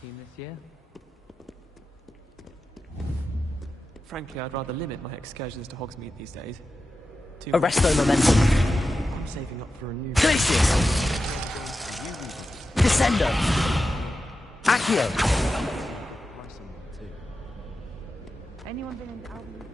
Team this year? Frankly, I'd rather limit my excursions to Hogsmeade these days. Arresto momentum. I'm saving up for a new... Glacius! Descendo! Accio! Anyone been into Albion?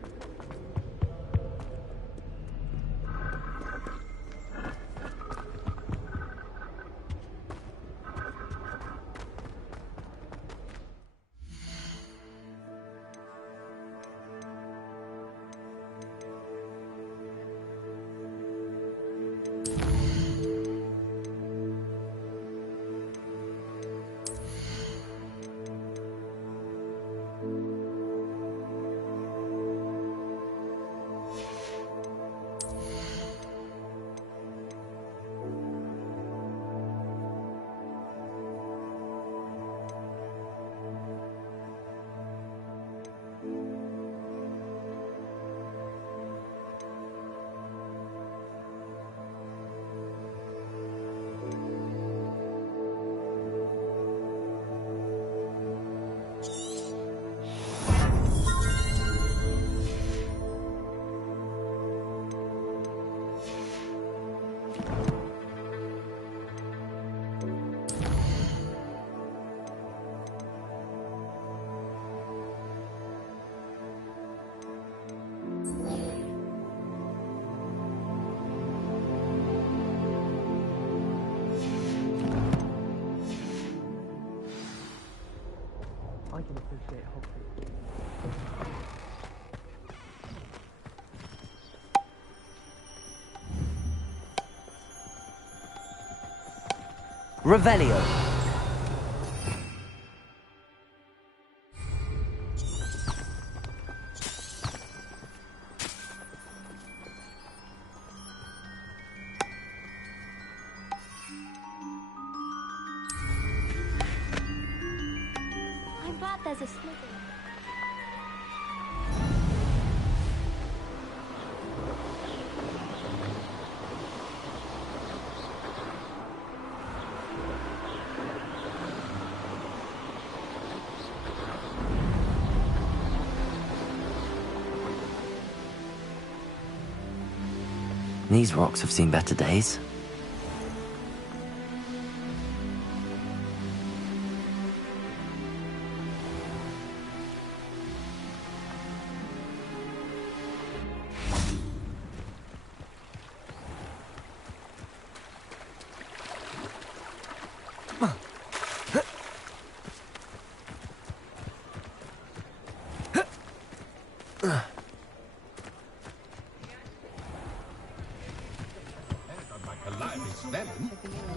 I can appreciate Hogwarts. Revelio. I'm glad there's a sliver. These rocks have seen better days.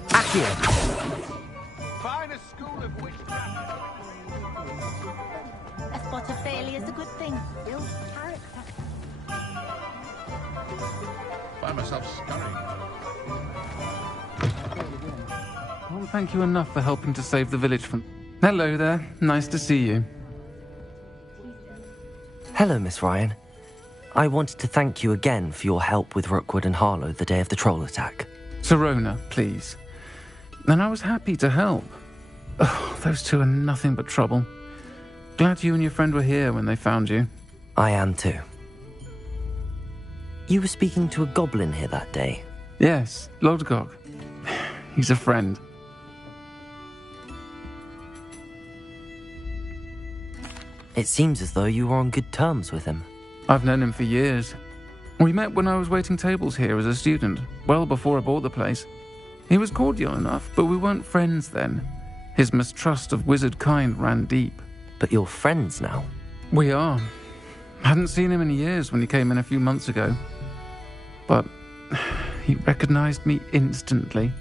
Accio. Finest school of witchcraft. A spot of failure is a good thing. Builds character. Find myself scurrying. Can't thank you enough for helping to save the village from... Hello there. Nice to see you. Hello, Miss Ryan. I wanted to thank you again for your help with Rookwood and Harlow the day of the troll attack. Sirona, please. And I was happy to help. Oh, those two are nothing but trouble. Glad you and your friend were here when they found you. I am too. You were speaking to a goblin here that day. Yes, Lodgok. He's a friend. It seems as though you were on good terms with him. I've known him for years. We met when I was waiting tables here as a student, well before I bought the place. He was cordial enough, but we weren't friends then. His mistrust of wizard kind ran deep. But you're friends now. We are. Hadn't seen him in years when he came in a few months ago. But he recognized me instantly,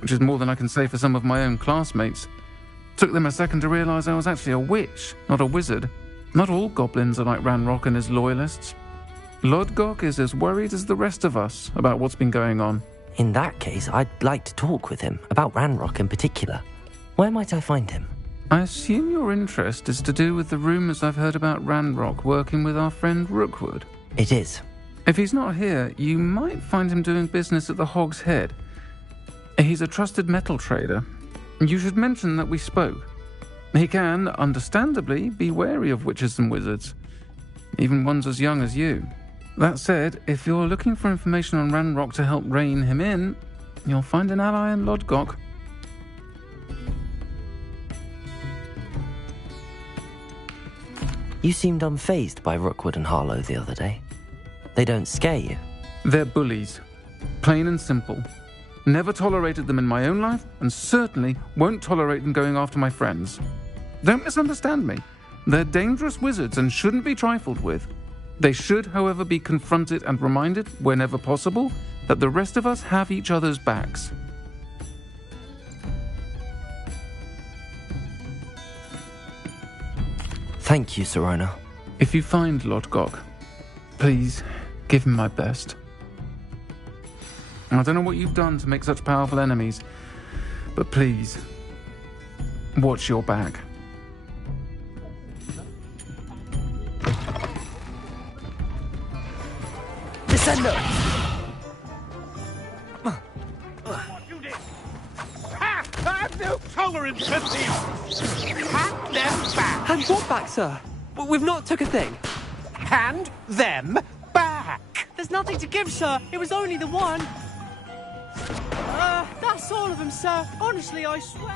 which is more than I can say for some of my own classmates. Took them a second to realize I was actually a witch, not a wizard. Not all goblins are like Ranrock and his loyalists. Lodgok is as worried as the rest of us about what's been going on. In that case, I'd like to talk with him, about Ranrock in particular. Where might I find him? I assume your interest is to do with the rumours I've heard about Ranrock working with our friend Rookwood. It is. If he's not here, you might find him doing business at the Hog's Head. He's a trusted metal trader. You should mention that we spoke. He can, understandably, be wary of witches and wizards, even ones as young as you. That said, if you're looking for information on Ranrock to help rein him in, you'll find an ally in Lodgok. You seemed unfazed by Rookwood and Harlow the other day. They don't scare you. They're bullies. Plain and simple. Never tolerated them in my own life, and certainly won't tolerate them going after my friends. Don't misunderstand me. They're dangerous wizards and shouldn't be trifled with. They should, however, be confronted and reminded, whenever possible, that the rest of us have each other's backs. Thank you, Serona. If you find Lodgok, please give him my best. I don't know what you've done to make such powerful enemies, but please, watch your back. Descendo! I've no tolerance for thieves! Hand them back! Hand what back, sir? We've not took a thing. Hand them back! There's nothing to give, sir. It was only the one. That's all of them, sir. Honestly, I swear.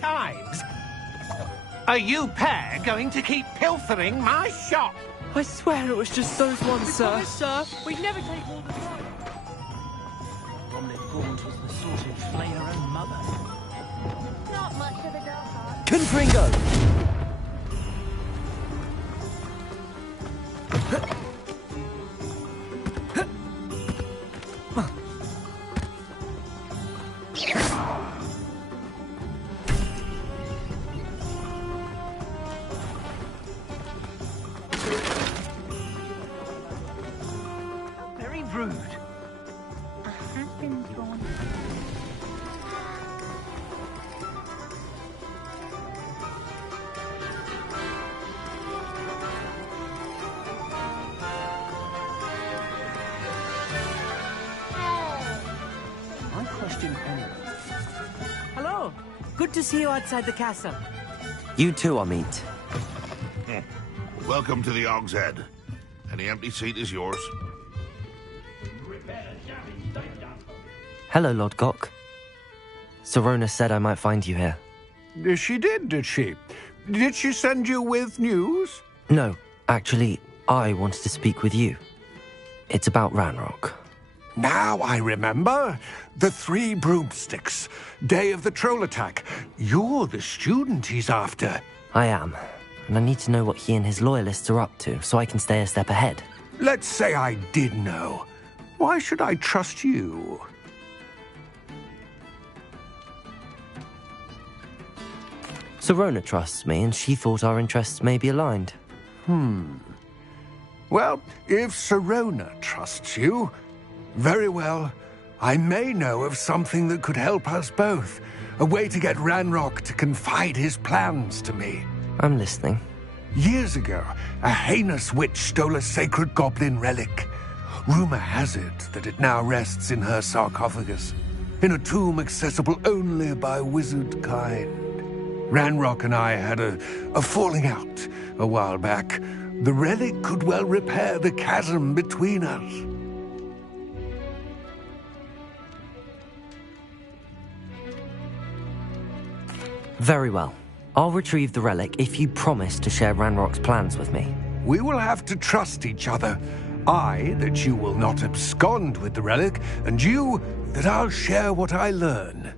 times. Are you pair going to keep pilfering my shop? I swear it was just those ones, sir. Promise, sir. We'd never take all the time. Romney Gaunt was the sort who'd flay her own mother. Not much of a dark heart. Confringo! Very rude. A hat been drawn. I question anyone. Hello. Good to see you outside the castle. You too, Amit. Welcome to the Og's Head. Any empty seat is yours. Hello, Lord Gok. Serona said I might find you here. She did she? Did she send you with news? No, actually, I wanted to speak with you. It's about Ranrock. Now I remember. The 3 broomsticks. Day of the troll attack. You're the student he's after. I am, and I need to know what he and his loyalists are up to so I can stay a step ahead. Let's say I did know. Why should I trust you? Serona trusts me, and she thought our interests may be aligned. Well, if Serona trusts you, very well. I may know of something that could help us both. A way to get Ranrock to confide his plans to me. I'm listening. Years ago, a heinous witch stole a sacred goblin relic. Rumor has it that it now rests in her sarcophagus, in a tomb accessible only by wizard kind. Ranrock and I had a falling out a while back. The relic could well repair the chasm between us. Very well. I'll retrieve the relic if you promise to share Ranrock's plans with me. We will have to trust each other. I, that you will not abscond with the relic, and you, that I'll share what I learn.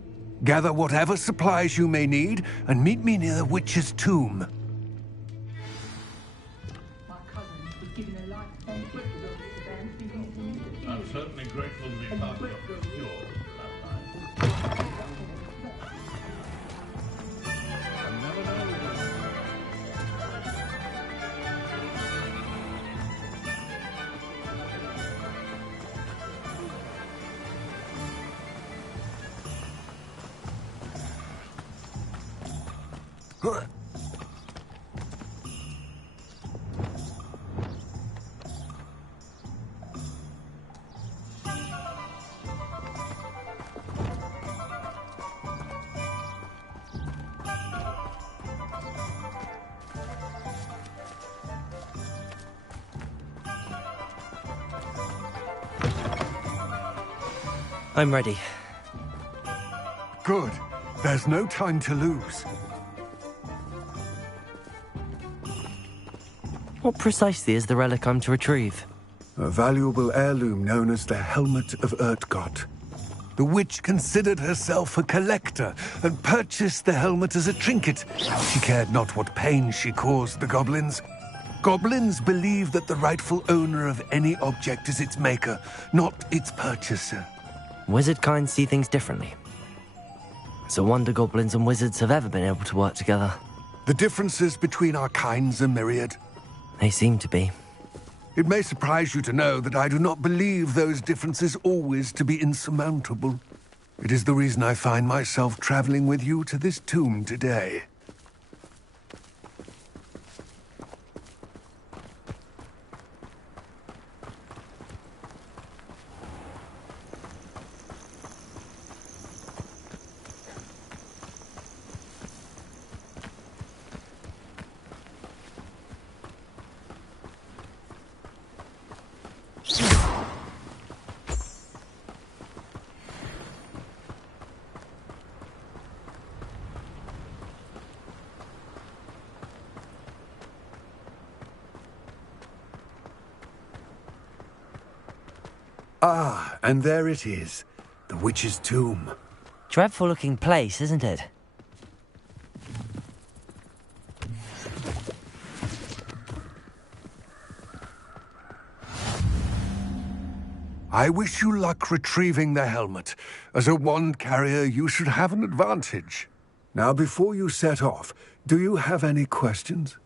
Gather whatever supplies you may need, and meet me near the witch's tomb. I'm certainly grateful to be part of your bloodline. I never know. I'm ready. Good. There's no time to lose. What precisely is the relic I'm to retrieve? A valuable heirloom known as the Helmet of Urtgott. The witch considered herself a collector and purchased the helmet as a trinket. She cared not what pain she caused the goblins. Goblins believe that the rightful owner of any object is its maker, not its purchaser. Wizard kind see things differently. It's a wonder goblins and wizards have ever been able to work together. The differences between our kinds are myriad. They seem to be. It may surprise you to know that I do not believe those differences always to be insurmountable. It is the reason I find myself traveling with you to this tomb today. Ah, and there it is. The witch's tomb. Dreadful looking place, isn't it? I wish you luck retrieving the helmet. As a wand carrier, you should have an advantage. Now, before you set off, do you have any questions?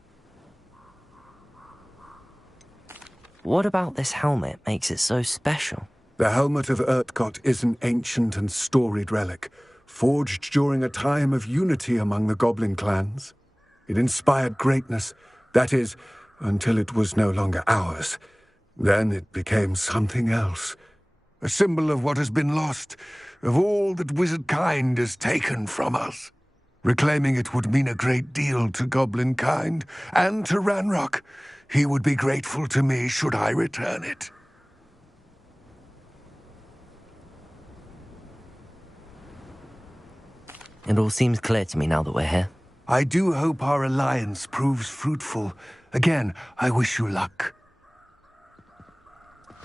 What about this helmet makes it so special? The helmet of Urtkot is an ancient and storied relic, forged during a time of unity among the goblin clans. It inspired greatness, that is, until it was no longer ours. Then it became something else. A symbol of what has been lost, of all that wizard kind has taken from us. Reclaiming it would mean a great deal to goblin kind, and to Ranrock. He would be grateful to me should I return it. It all seems clear to me now that we're here. I do hope our alliance proves fruitful. Again, I wish you luck.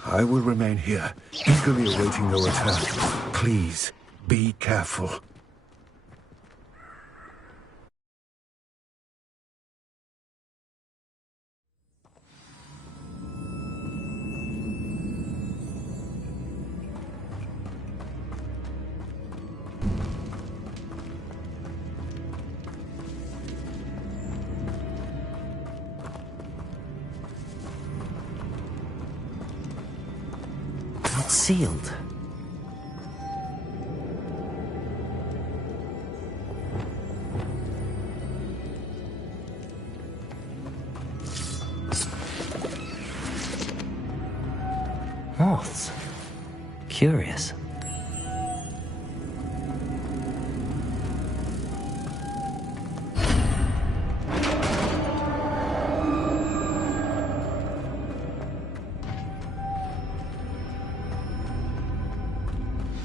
I will remain here, eagerly awaiting your return. Please, be careful. It's sealed. Moths. Curious.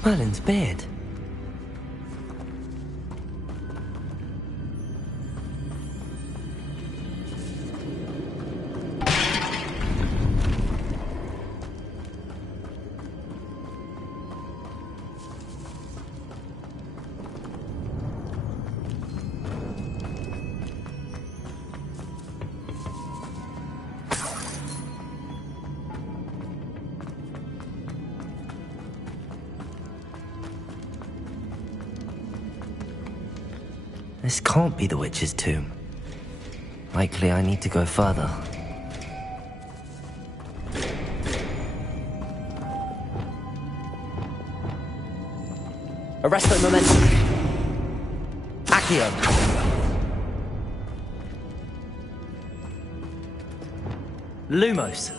Merlin's beard. This can't be the witch's tomb. Likely I need to go further. Arresto momentum. Accio. Lumos.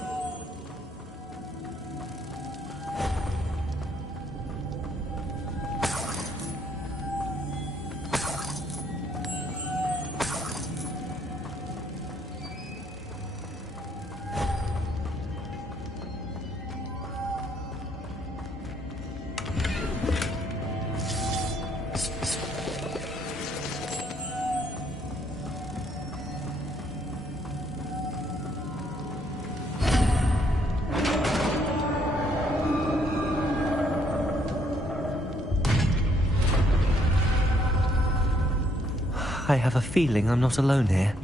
I have a feeling I'm not alone here.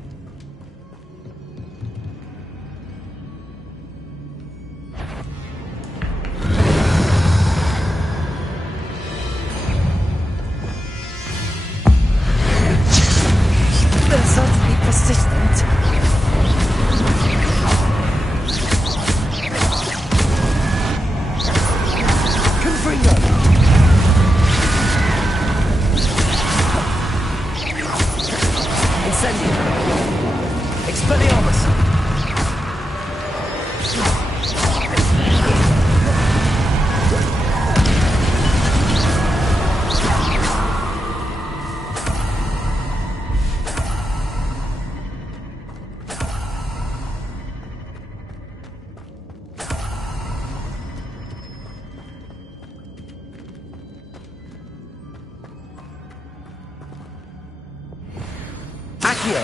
They're certainly persistent. Confringo! Incendio! Expelliarmus! Accio!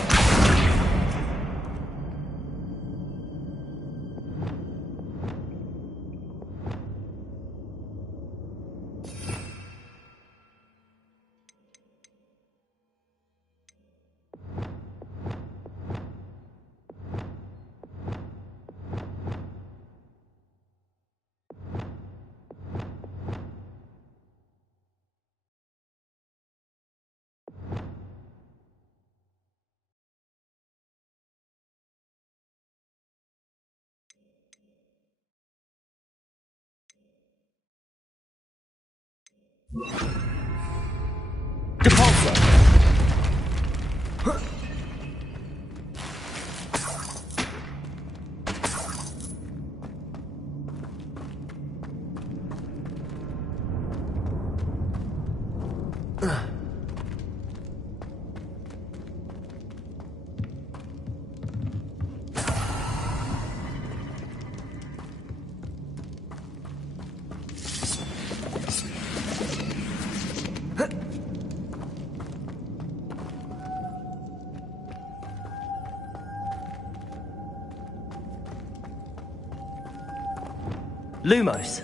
Lumos.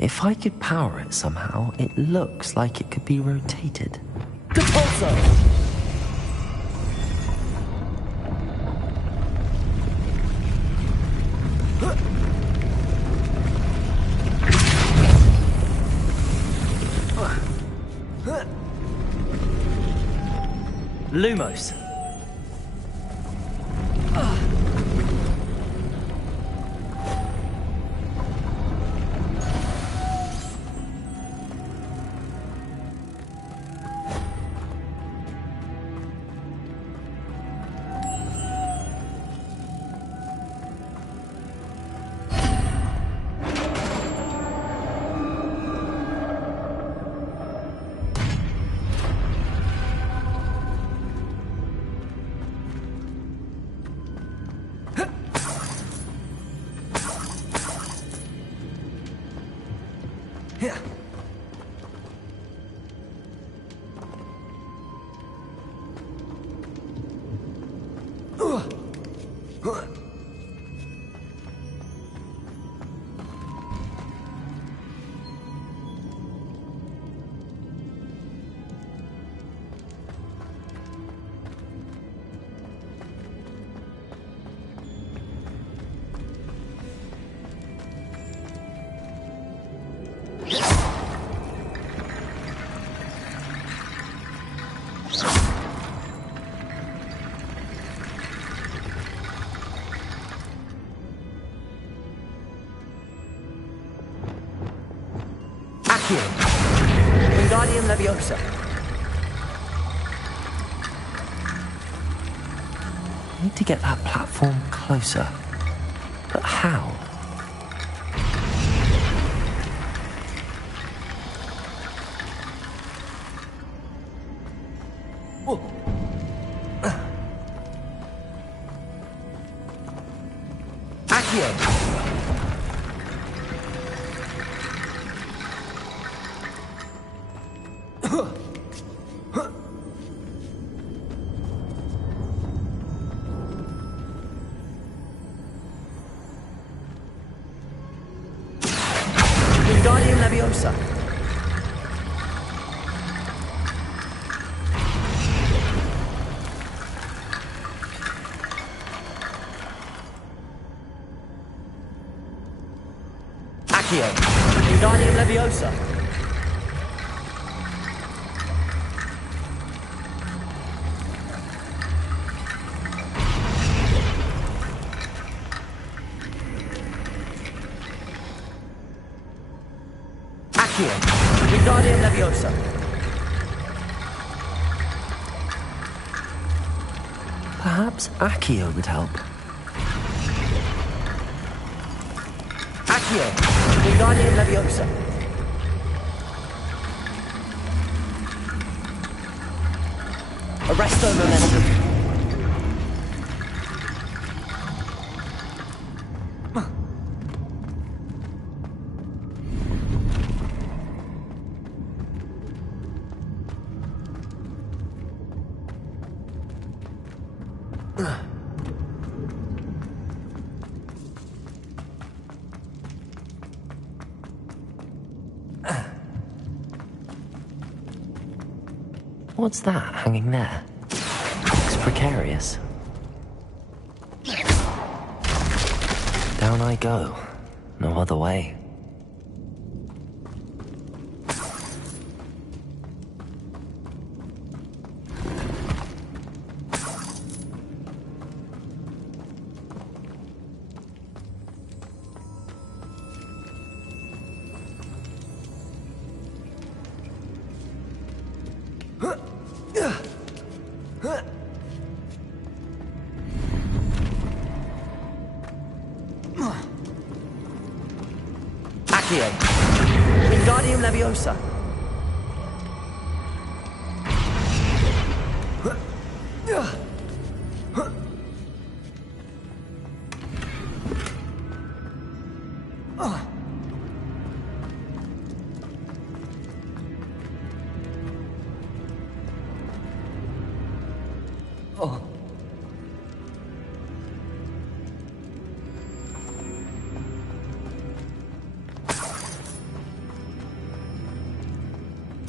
If I could power it somehow, it looks like it could be rotated. Depulso! Lumos. Wingardium Leviosa. I need to get that platform closer. But how? Accio! Wingardium Leviosa. Accio. Wingardium Leviosa. Accio. Wingardium Leviosa. Perhaps Accio would help. Accio. Wingardium Leviosa. Arresto Momentum. What's that hanging there? Looks precarious. Down I go. No other way. Accio. Wingardium Leviosa.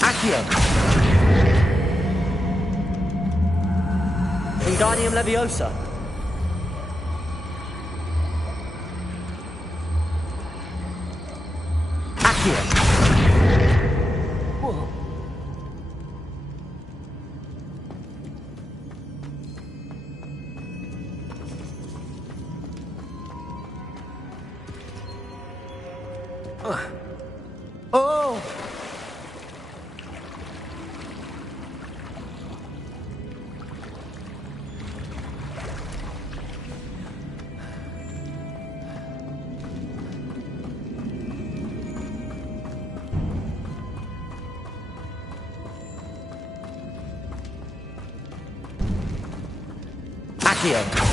Accio. Wingardium Leviosa. Accio. Whoa. Oh! Accio.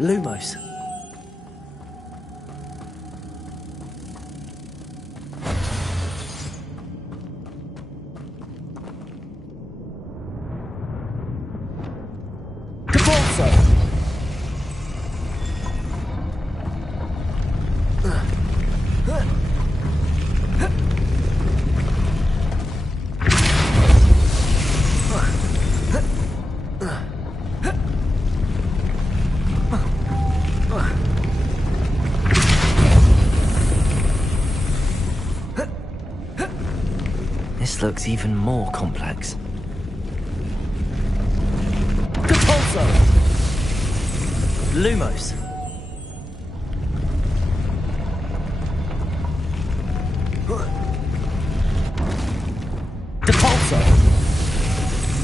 Lumos. This looks even more complex. Lumos. Depulso.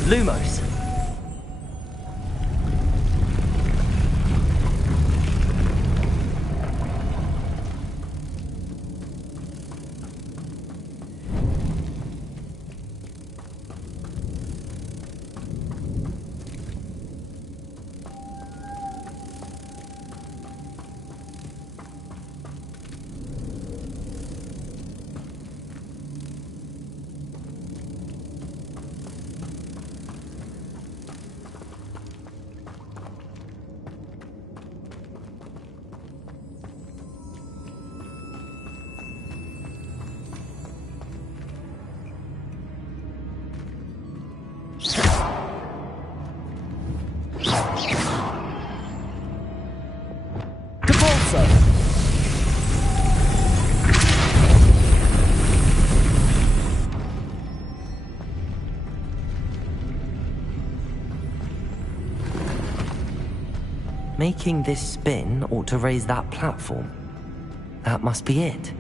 Lumos. Making this spin ought to raise that platform. That must be it.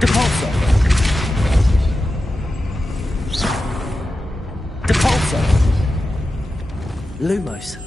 Depulso. Depulso. Lumos.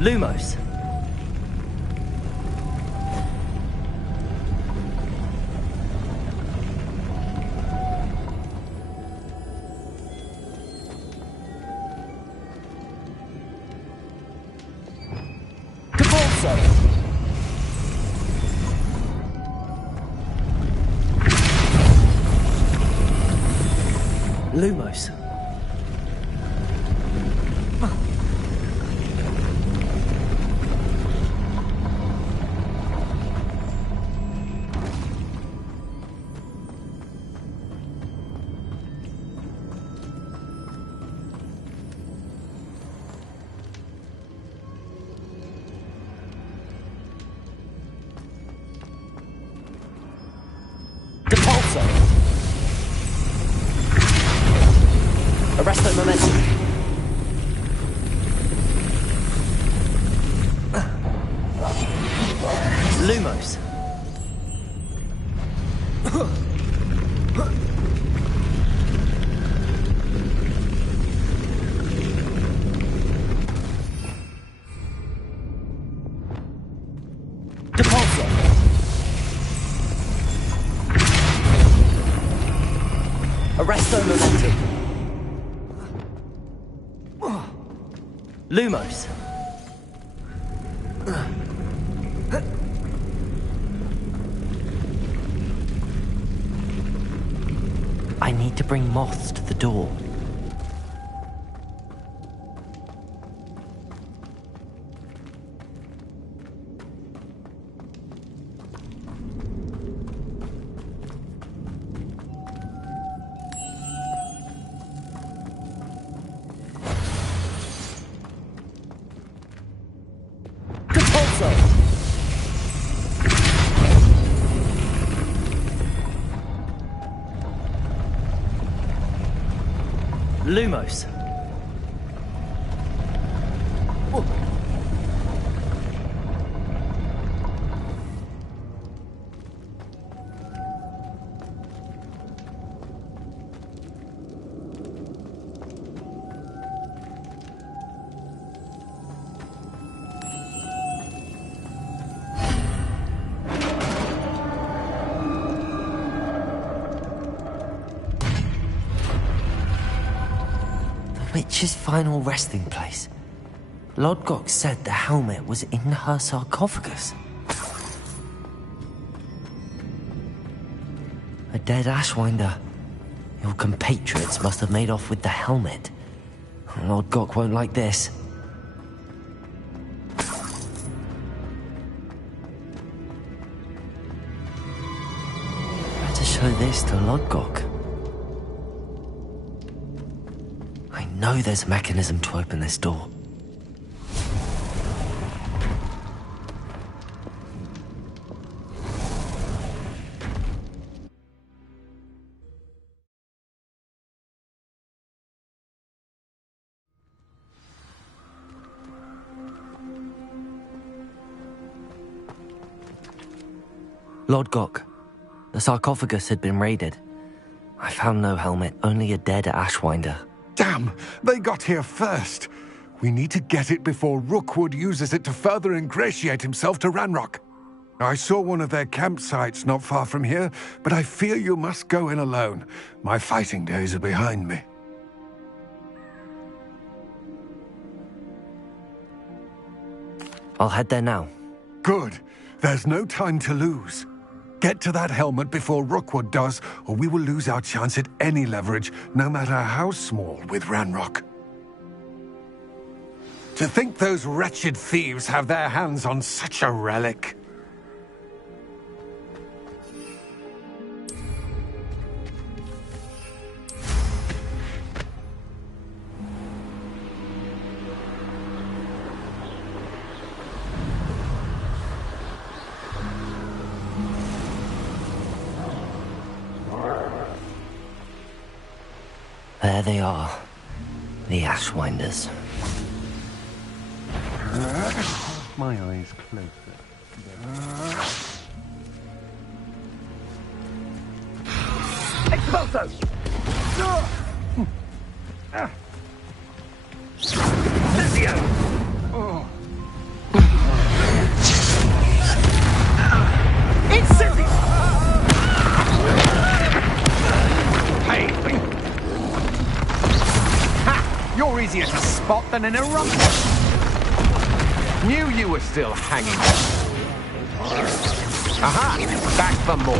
Lumos. Depulso. Lumos. Arrest that momentum. Lumos. Depulso. Arrest that momentum. Lumos. I need to bring moths to the door. Lumos. witch's final resting place. Lodgok said the helmet was in her sarcophagus. A dead Ashwinder. Your compatriots must have made off with the helmet. Lodgok won't like this. Better show this to Lodgok. I know there's a mechanism to open this door. Lodgok, the sarcophagus had been raided. I found no helmet, only a dead Ashwinder. Damn! They got here first. We need to get it before Rookwood uses it to further ingratiate himself to Ranrock. I saw one of their campsites not far from here, but I fear you must go in alone. My fighting days are behind me. I'll head there now. Good. There's no time to lose. Get to that helmet before Rookwood does, or we will lose our chance at any leverage, no matter how small, with Ranrock. To think those wretched thieves have their hands on such a relic. There they are, the Ashwinders. My eyes closer. Expulso! Lucio! Incendies! Hey! Ha! You're easier to spot than an eruption. Knew you were still hanging. Aha! Back for more.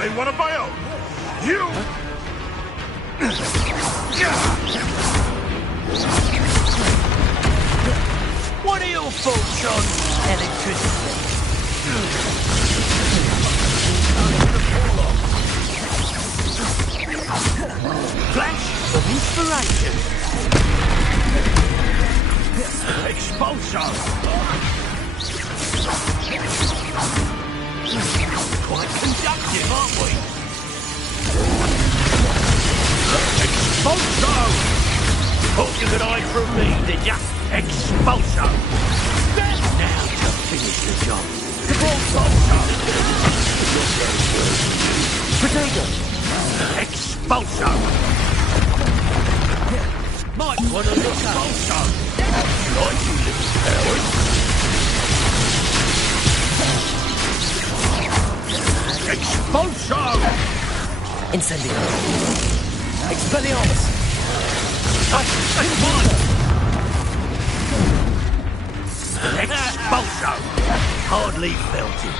They want to buy out. You! What are your thoughts on electricity? Flash of inspiration. Expulsion. Quite conductive, aren't we? Expulsion! Thought you could hide from me, did ya? Expulsion! Now to finish the job. Expulsion! Potato! Expulsion! Might want to look up. Expulsion! Like you little coward. Expulsion! Incendio. Expelliarmus. Come on! Expulsion! Hardly felt it.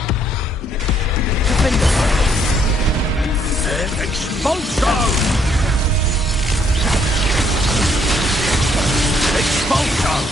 Expulsion! Expulsion!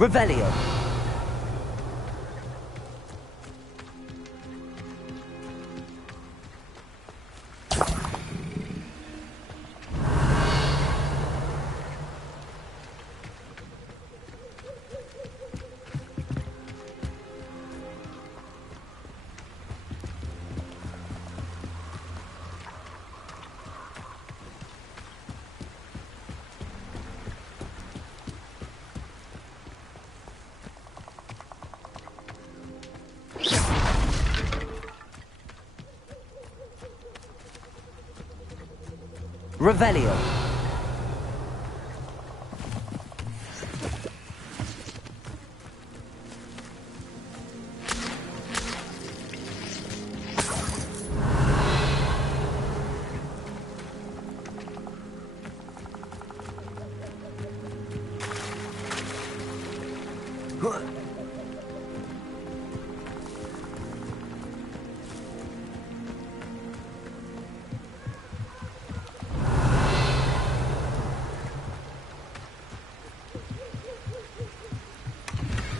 Revelio. Revelio.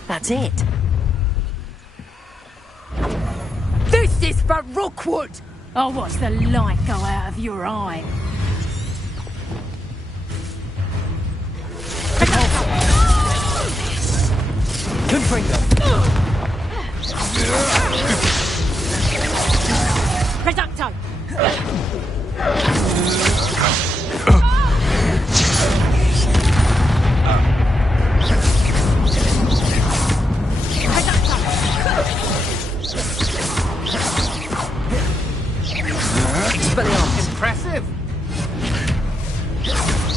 That's it. This is for Rookwood! I'll watch the light go out of your eye. Confringo. Reducto! Impressive.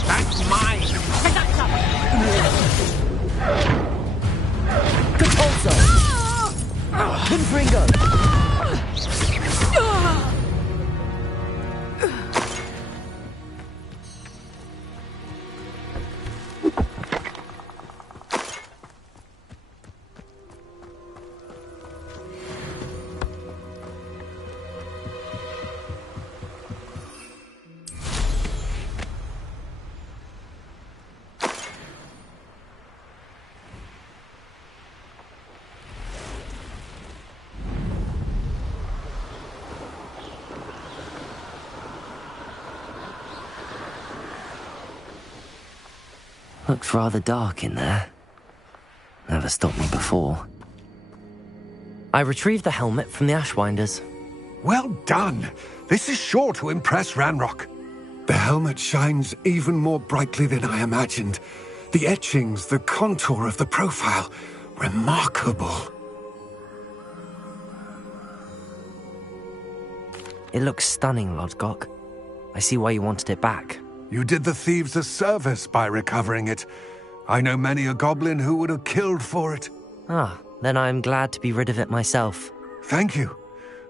That's mine. Catolzo. Confringo. Looks rather dark in there. Never stopped me before. I retrieved the helmet from the Ashwinders. Well done. This is sure to impress Ranrock. The helmet shines even more brightly than I imagined. The etchings, the contour of the profile. Remarkable. It looks stunning, Lodgok. I see why you wanted it back. You did the thieves a service by recovering it. I know many a goblin who would have killed for it. Ah, then I am glad to be rid of it myself. Thank you.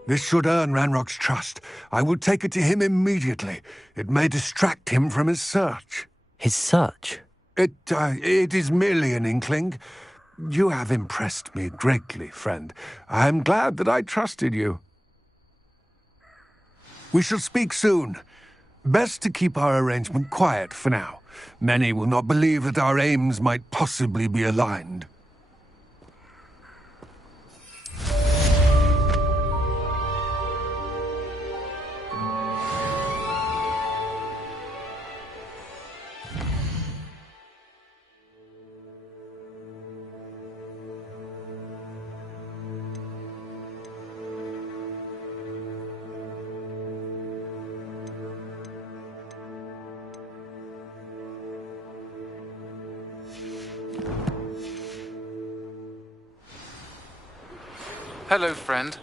This should earn Ranrock's trust. I will take it to him immediately. It may distract him from his search. His search? It is merely an inkling. You have impressed me greatly, friend. I am glad that I trusted you. We shall speak soon. Best to keep our arrangement quiet for now. Many will not believe that our aims might possibly be aligned. Hello, friend.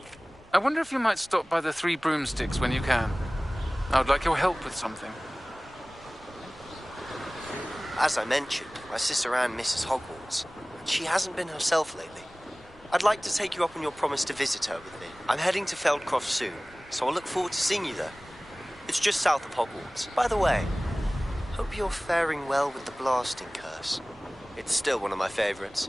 I wonder if you might stop by the Three Broomsticks when you can. I would like your help with something. As I mentioned, my sister Anne misses Hogwarts, and she hasn't been herself lately. I'd like to take you up on your promise to visit her with me. I'm heading to Feldcroft soon, so I'll look forward to seeing you there. It's just south of Hogwarts. By the way, hope you're faring well with the blasting curse. It's still one of my favorites.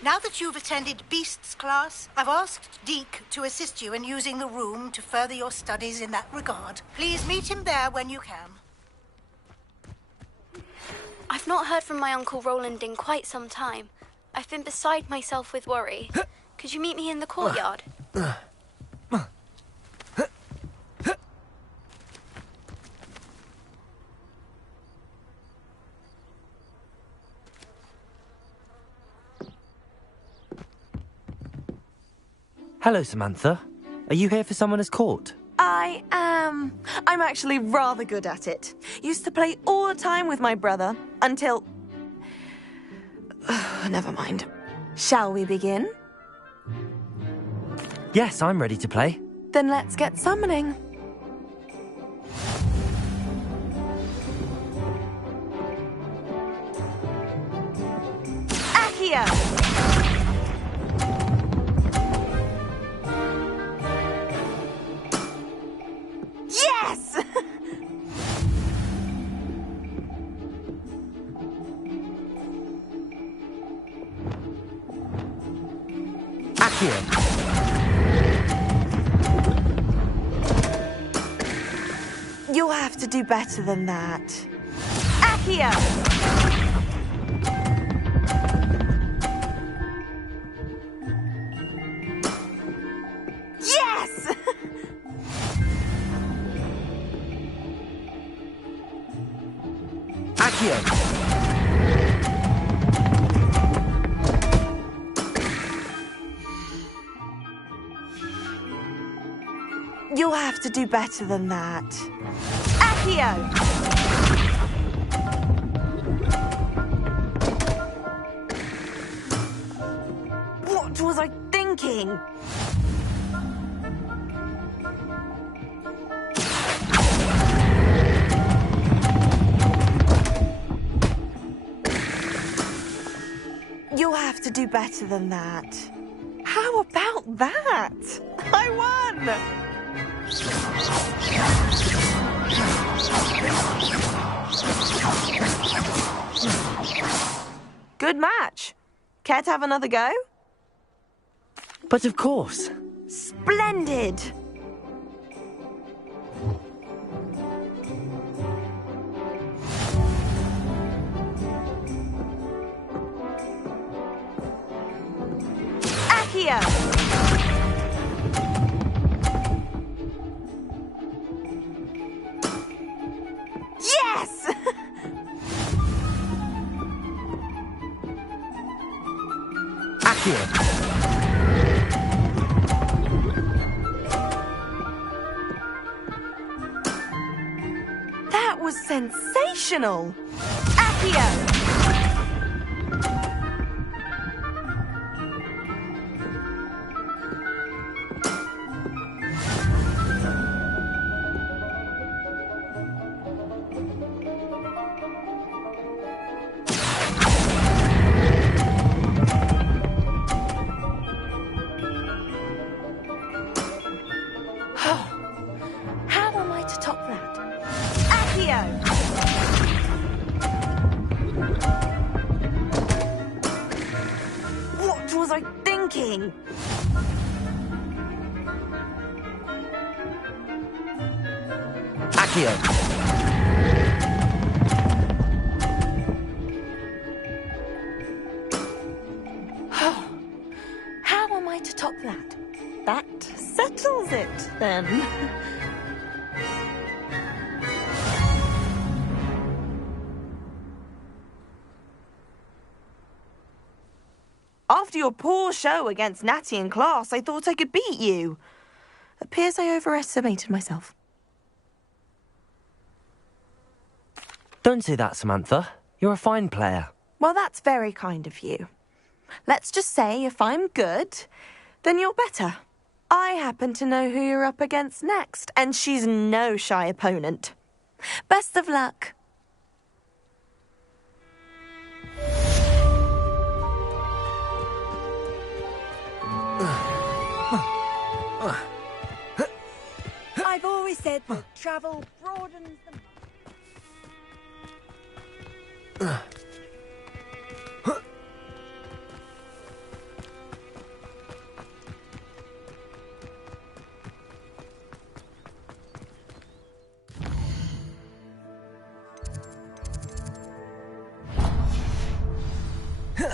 Now that you've attended Beasts class, I've asked Deke to assist you in using the room to further your studies in that regard. Please meet him there when you can. I've not heard from my Uncle Roland in quite some time. I've been beside myself with worry. Could you meet me in the courtyard? Hello, Samantha. Are you here for Summoner's Court? I am. I'm actually rather good at it. Used to play all the time with my brother, until... Never mind. Shall we begin? Yes, I'm ready to play. Then let's get summoning. Ahhh! Yes! Ahhh! You'll have to do better than that. Ahhh! Yes! Ahhh! You'll have to do better than that. Ahhh! What was I thinking? You'll have to do better than that. How about that? I won! Good match. Care to have another go? But of course. Splendid! Ahhh! Yes! Ahhh! That was sensational! Ahhh! How am I to top that? Ahhh! What was I thinking? Ahhh! How am I to top that? That settles it, then. After your poor show against Natty in class, I thought I could beat you. Appears I overestimated myself. Don't say that, Samantha. You're a fine player. Well, that's very kind of you. Let's just say if I'm good, then you're better. I happen to know who you're up against next, and she's no shy opponent. Best of luck. I've always said that travel broadens the... I'm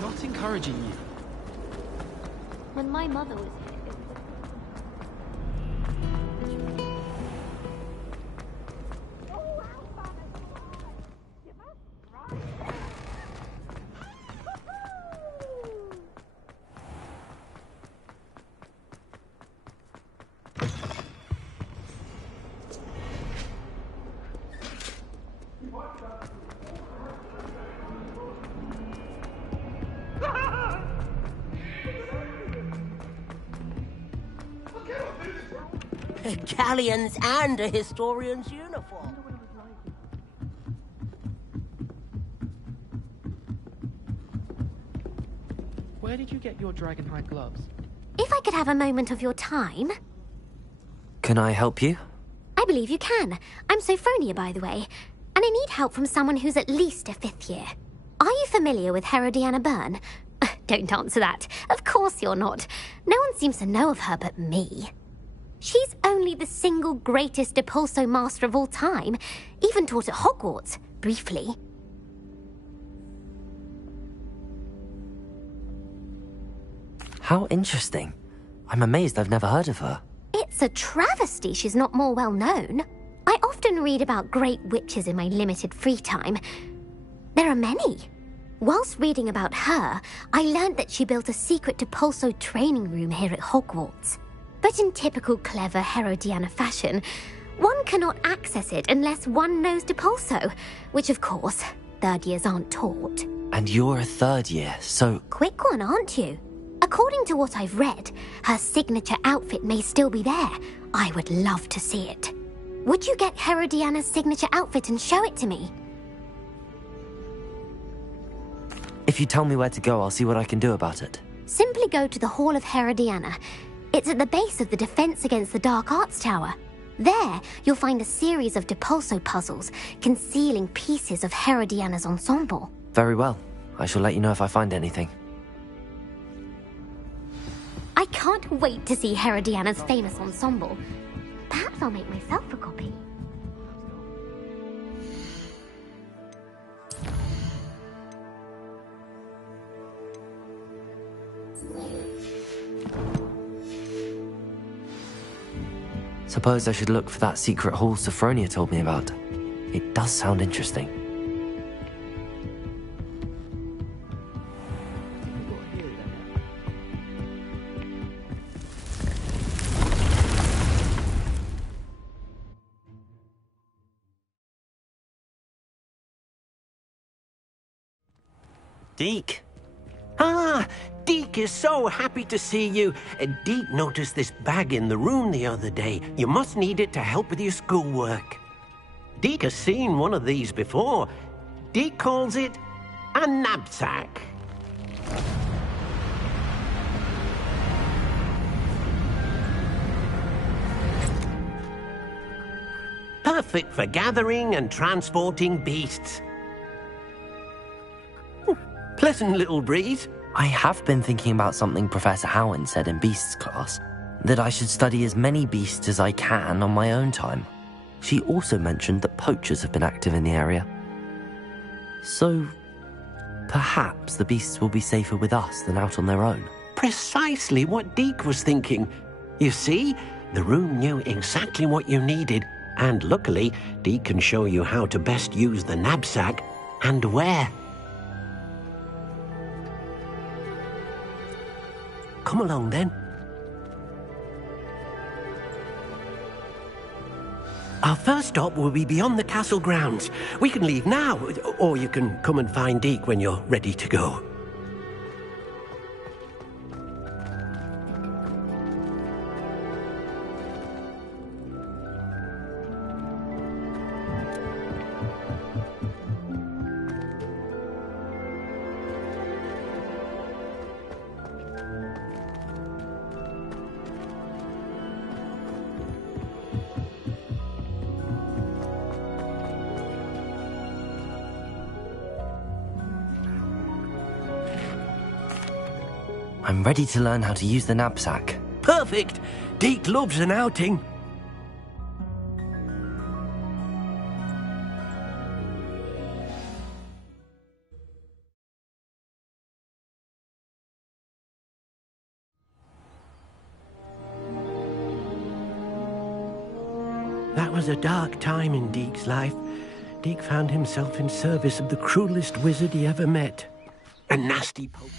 not encouraging you. When my mother was here, Galleons and a historian's uniform. Where did you get your dragonhide gloves? If I could have a moment of your time... Can I help you? I believe you can. I'm Sophronia, by the way, and I need help from someone who's at least a 5th year. Are you familiar with Herodiana Byrne? Don't answer that. Of course you're not. No one seems to know of her but me. She's only the single greatest Depulso master of all time, even taught at Hogwarts, briefly. How interesting. I'm amazed I've never heard of her. It's a travesty she's not more well known. I often read about great witches in my limited free time. There are many. Whilst reading about her, I learned that she built a secret Depulso training room here at Hogwarts. But in typical clever Herodiana fashion, one cannot access it unless one knows Depulso, which of course, 3rd years aren't taught. And you're a 3rd year, so... Quick one, aren't you? According to what I've read, her signature outfit may still be there. I would love to see it. Would you get Herodiana's signature outfit and show it to me? If you tell me where to go, I'll see what I can do about it. Simply go to the Hall of Herodiana. It's at the base of the Defense Against the Dark Arts Tower. There, you'll find a series of Depulso puzzles concealing pieces of Herodiana's ensemble. Very well. I shall let you know if I find anything. I can't wait to see Herodiana's famous ensemble. Perhaps I'll make myself a copy. Suppose I should look for that secret hall Sophronia told me about. It does sound interesting. Deke. Ah, Deke is so happy to see you. Deke noticed this bag in the room the other day. You must need it to help with your schoolwork. Deke has seen one of these before. Deke calls it a knapsack. Perfect for gathering and transporting beasts. Pleasant little breeze. I have been thinking about something Professor Howin said in Beasts class, that I should study as many beasts as I can on my own time. She also mentioned that poachers have been active in the area. So, perhaps the beasts will be safer with us than out on their own. Precisely what Deke was thinking. You see, the room knew exactly what you needed, and luckily, Deke can show you how to best use the knapsack and where. Come along, then. Our first stop will be beyond the castle grounds. We can leave now, or you can come and find Deke when you're ready to go. I'm ready to learn how to use the knapsack. Perfect! Deke loves an outing. That was a dark time in Deke's life. Deke found himself in service of the cruelest wizard he ever met. A nasty pope.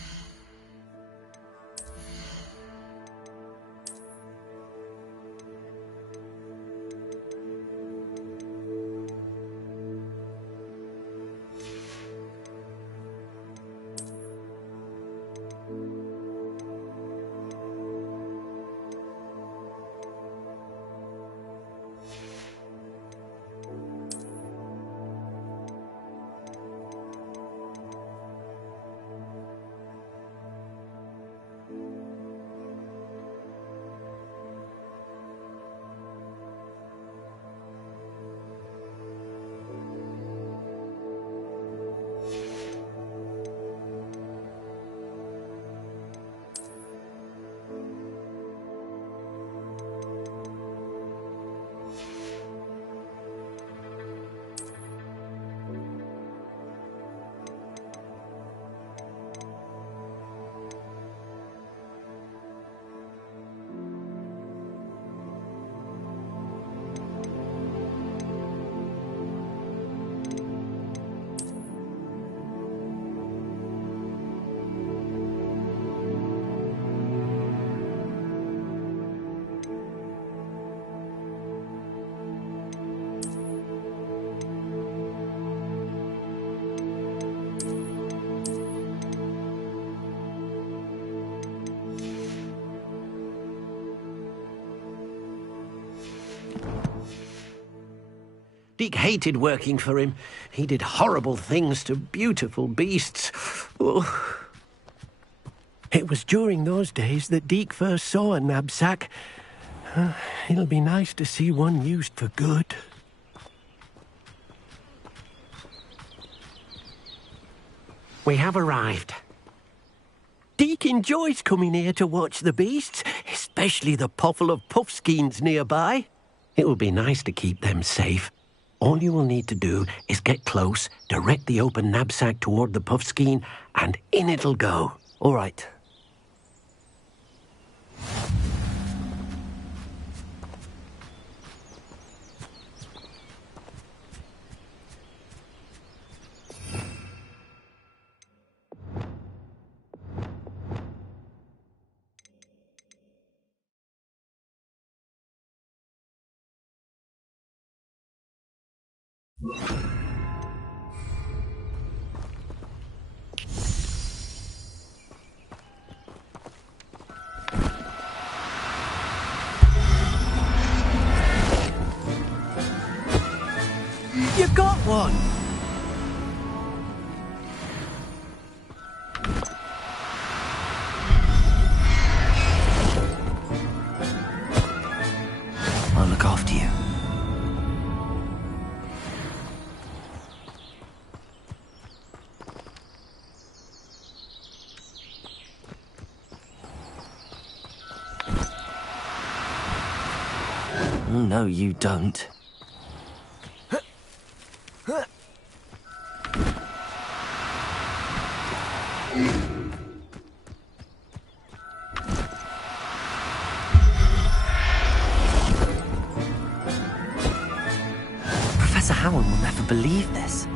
Deke hated working for him. He did horrible things to beautiful beasts. Oh. It was during those days that Deke first saw a knapsack. It'll be nice to see one used for good. We have arrived. Deke enjoys coming here to watch the beasts, especially the potful of puffskeins nearby. It will be nice to keep them safe. All you will need to do is get close, direct the open knapsack toward the puffskein, and in it'll go. All right. You got one! I'll look after you. No, you don't. Professor Howard will never believe this.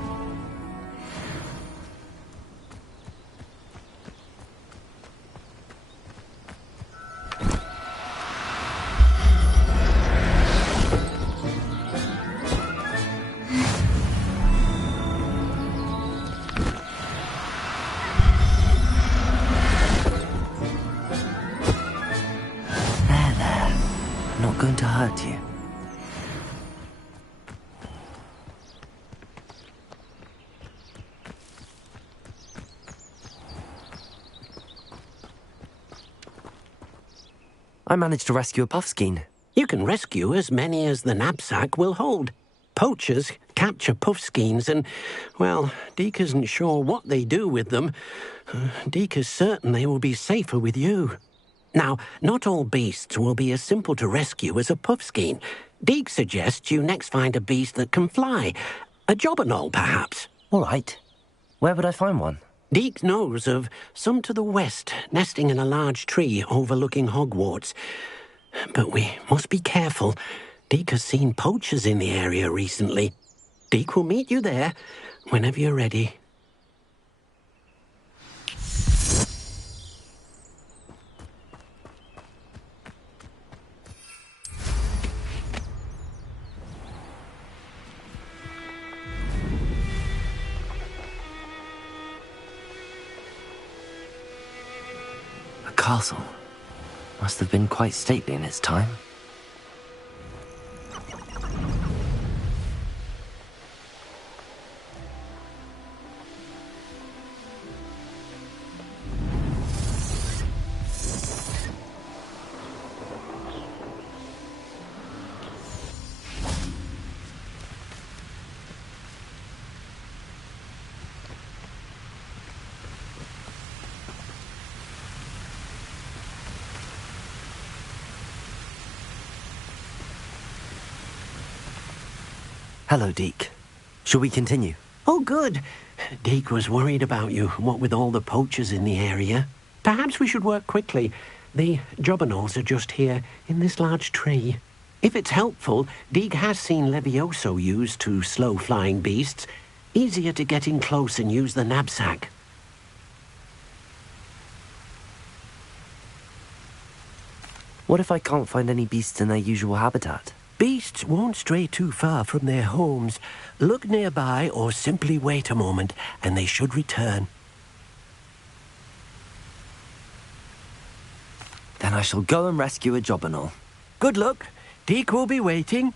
back to you. I managed to rescue a puffskein. You can rescue as many as the knapsack will hold. Poachers capture puffskeins and, well, Deke isn't sure what they do with them. Deke is certain they will be safer with you. Now, not all beasts will be as simple to rescue as a puffskein. Deke suggests you next find a beast that can fly. A jobberknoll, perhaps. All right. Where would I find one? Deke knows of some to the west, nesting in a large tree overlooking Hogwarts. But we must be careful. Deke has seen poachers in the area recently. Deke will meet you there whenever you're ready. A castle. Must have been quite stately in its time. Hello, Deke. Shall we continue? Oh, good. Deke was worried about you, what with all the poachers in the area. Perhaps we should work quickly. The jobberknolls are just here, in this large tree. If it's helpful, Deke has seen Levioso used to slow flying beasts. Easier to get in close and use the knapsack. What if I can't find any beasts in their usual habitat? Beasts won't stray too far from their homes. Look nearby or simply wait a moment, and they should return. Then I shall go and rescue a jobberknoll. Good luck. Deke will be waiting.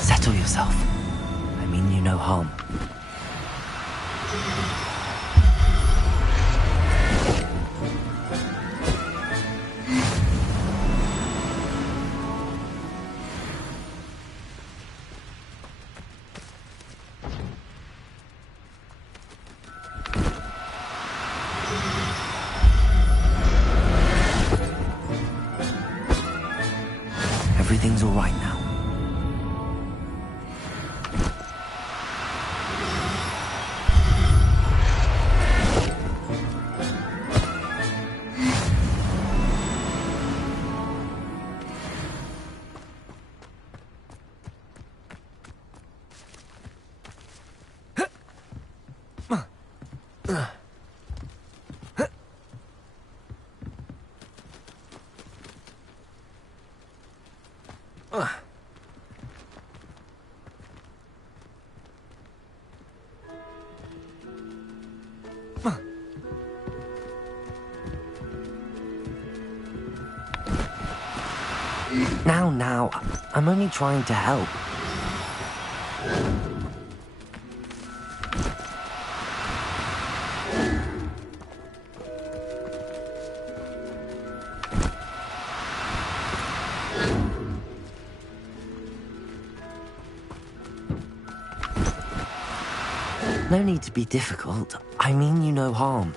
Settle yourself. I mean you no harm. Everything's all right now. Now, I'm only trying to help. No need to be difficult. I mean you no harm.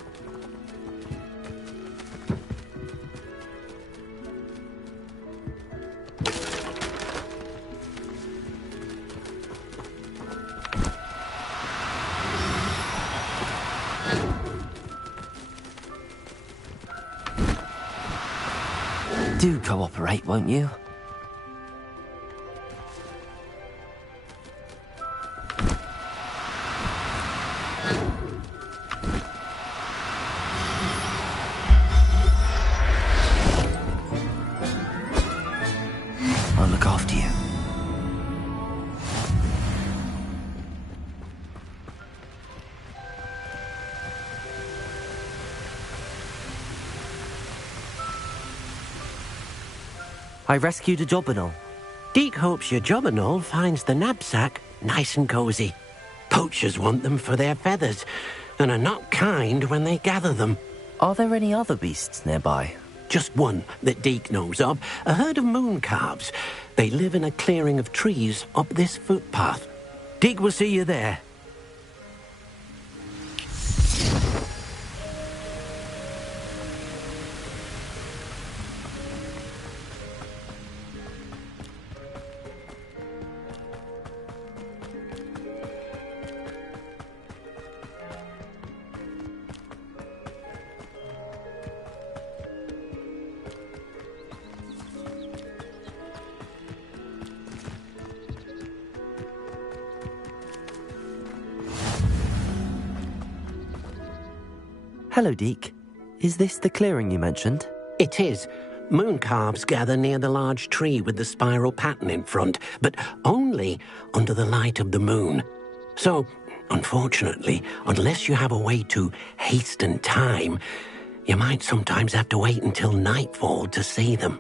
Do cooperate, won't you? I'll look after you. I rescued a Jobberknoll. Deke hopes your Jobberknoll finds the knapsack nice and cozy. Poachers want them for their feathers, and are not kind when they gather them. Are there any other beasts nearby? Just one that Deke knows of, a herd of moon calves. They live in a clearing of trees up this footpath. Deke will see you there. Hello, Deke. Is this the clearing you mentioned? It is. Moon calves gather near the large tree with the spiral pattern in front, but only under the light of the moon. So, unfortunately, unless you have a way to hasten time, you might sometimes have to wait until nightfall to see them.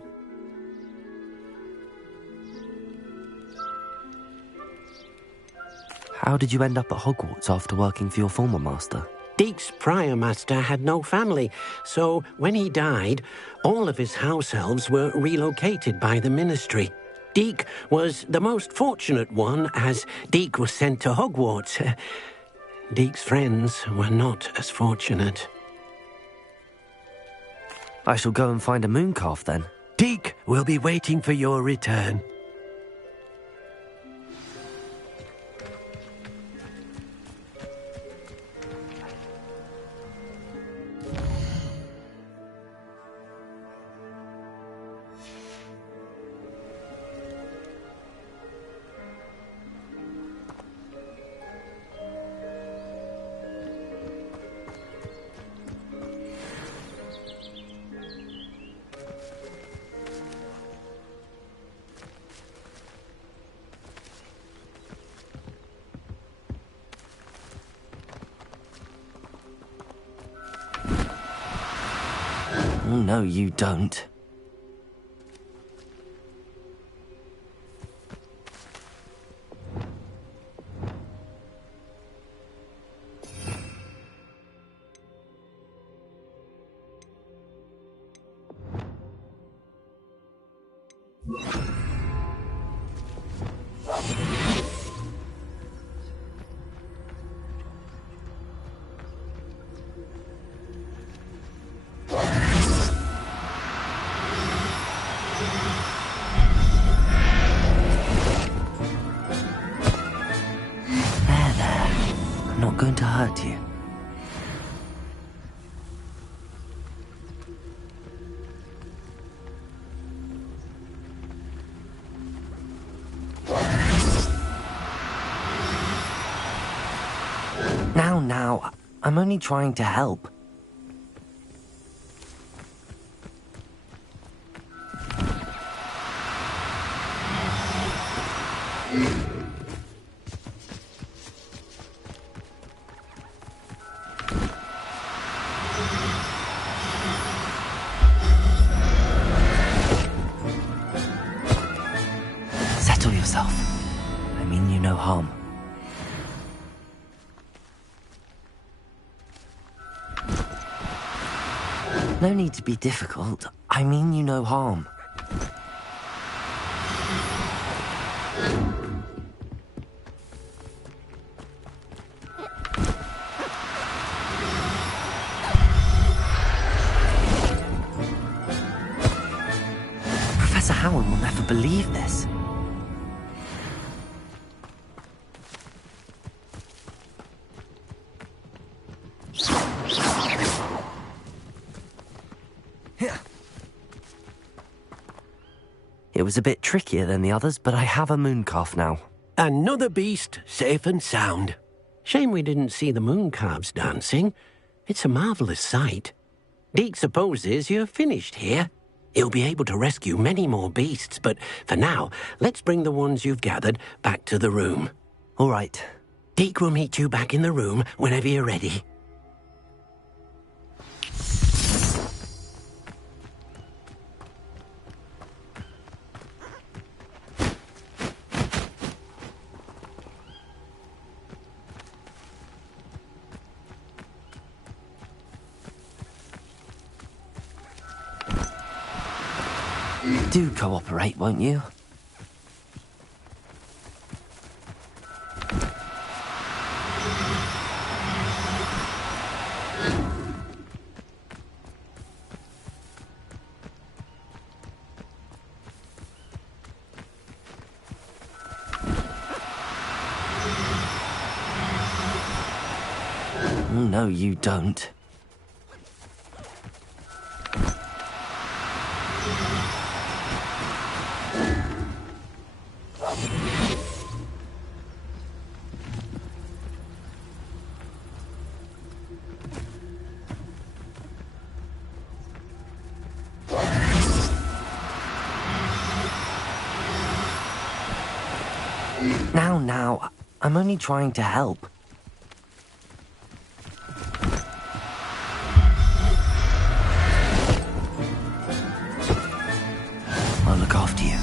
How did you end up at Hogwarts after working for your former master? Deke's prior master had no family, so when he died, all of his house elves were relocated by the ministry. Deke was the most fortunate one, as Deke was sent to Hogwarts. Deke's friends were not as fortunate. I shall go and find a mooncalf then. Deke will be waiting for your return. Oh, no, you don't. Going to hurt you. Now, I'm only trying to help. Settle yourself. I mean you no harm. No need to be difficult. I mean you no harm. Professor Howard will never believe this. It was a bit trickier than the others, but I have a mooncalf now. Another beast, safe and sound. Shame we didn't see the mooncalves dancing. It's a marvellous sight. Deke supposes you're finished here. He'll be able to rescue many more beasts, but for now, let's bring the ones you've gathered back to the room. All right. Deke will meet you back in the room whenever you're ready. Do cooperate, won't you? No, you don't. Now, I'm only trying to help. I'll look after you.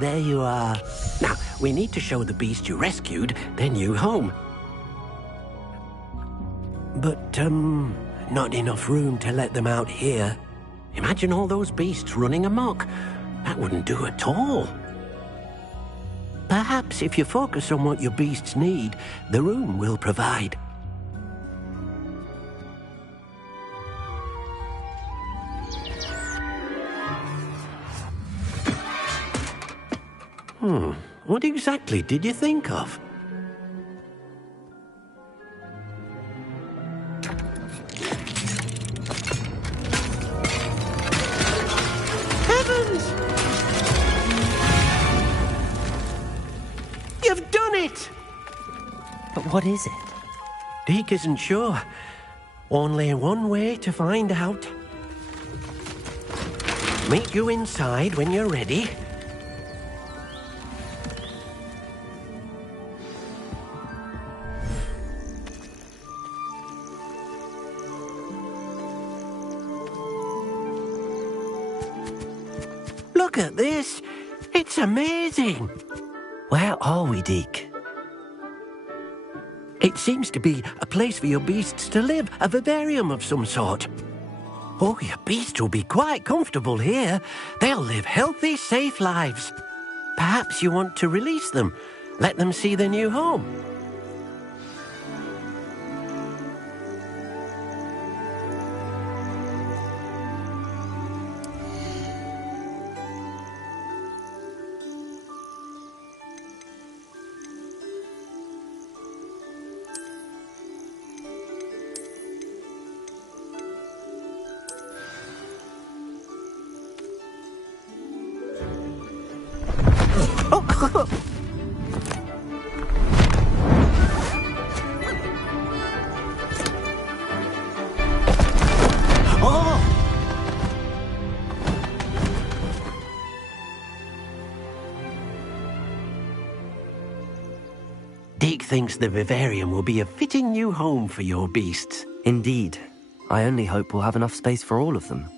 There you are. Now, we need to show the beast you rescued their new home. But, not enough room to let them out here. Imagine all those beasts running amok. That wouldn't do at all. Perhaps if you focus on what your beasts need, the room will provide. What exactly did you think of? Heavens! You've done it! But what is it? Deke isn't sure. Only one way to find out. Meet you inside when you're ready. Look at this. It's amazing. Where are we, Deke? It seems to be a place for your beasts to live, a vivarium of some sort. Oh, your beasts will be quite comfortable here. They'll live healthy, safe lives. Perhaps you want to release them. Let them see their new home. Deke thinks the vivarium will be a fitting new home for your beasts. Indeed. I only hope we'll have enough space for all of them.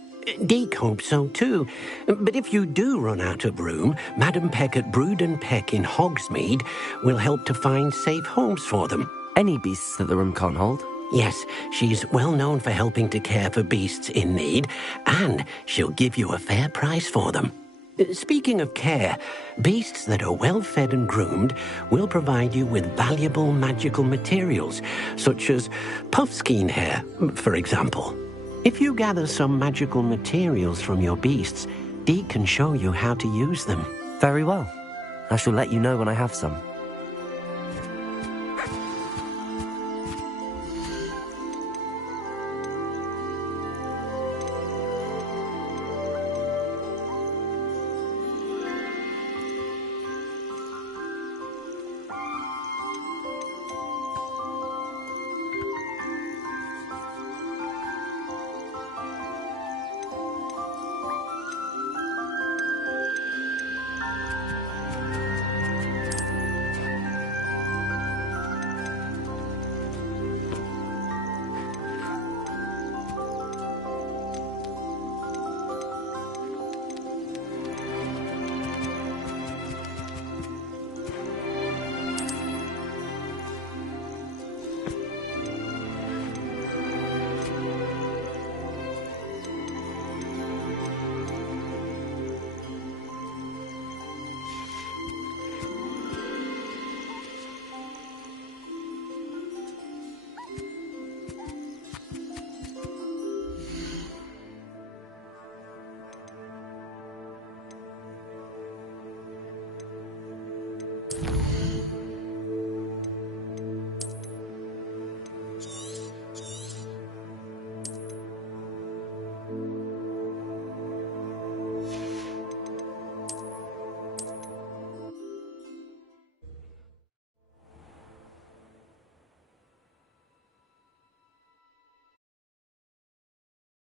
Deke hopes so too. But if you do run out of room, Madam Peck at Brood and Peck in Hogsmeade will help to find safe homes for them. Any beasts that the room can't hold? Yes, she's well known for helping to care for beasts in need, and she'll give you a fair price for them. Speaking of care, beasts that are well fed and groomed will provide you with valuable magical materials, such as puffskein hair, for example. If you gather some magical materials from your beasts, Deke can show you how to use them. Very well. I shall let you know when I have some.